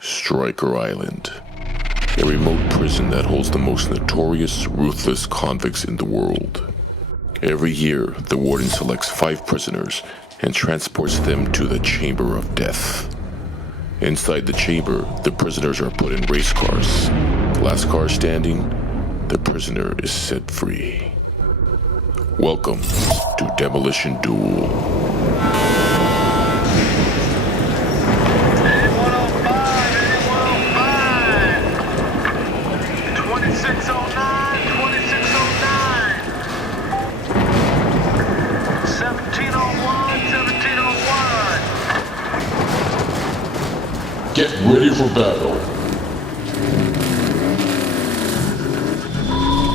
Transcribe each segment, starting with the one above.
Stryker Island, a remote prison that holds the most notorious, ruthless convicts in the world. Every year, the warden selects 5 prisoners and transports them to the Chamber of Death. Inside the chamber, the prisoners are put in race cars. Last car standing, the prisoner is set free. Welcome to Demolition Duel. Get ready for battle.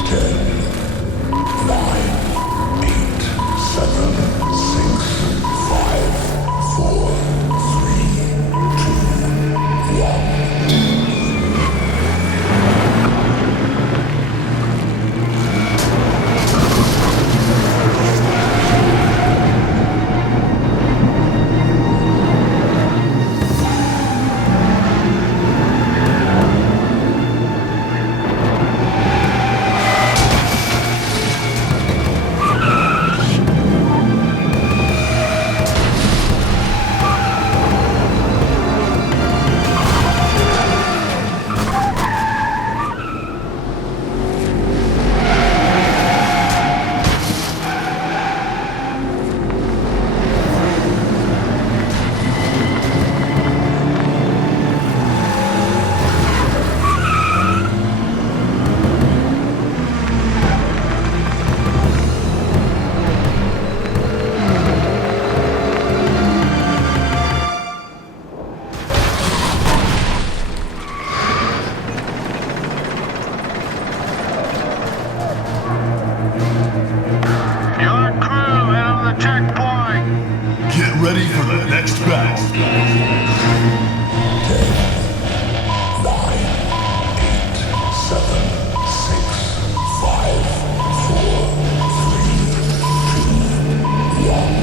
10, 9, 8, 7, 6, 5, 4, 3, 2, 1. Ready for the next battle. 10, 9, 8, 7, 6, 5, 4, 3, 2, 1.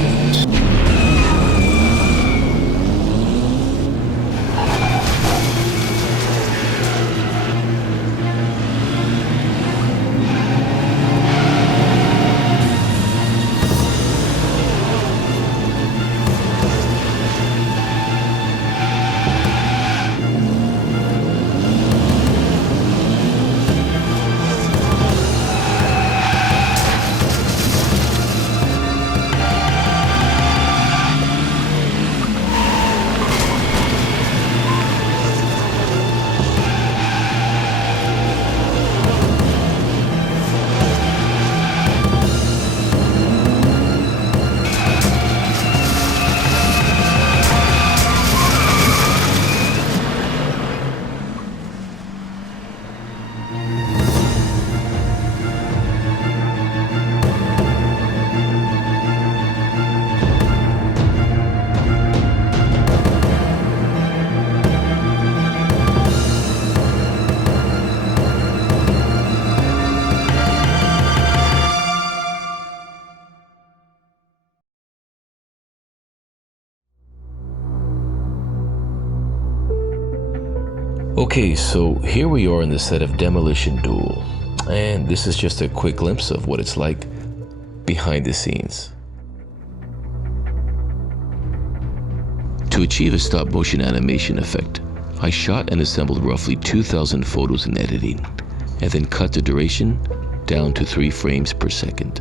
Okay, so here we are in the set of Demolition Duel, and this is just a quick glimpse of what it's like behind the scenes. To achieve a stop-motion animation effect, I shot and assembled roughly 2,000 photos in editing, and then cut the duration down to 3 frames per second.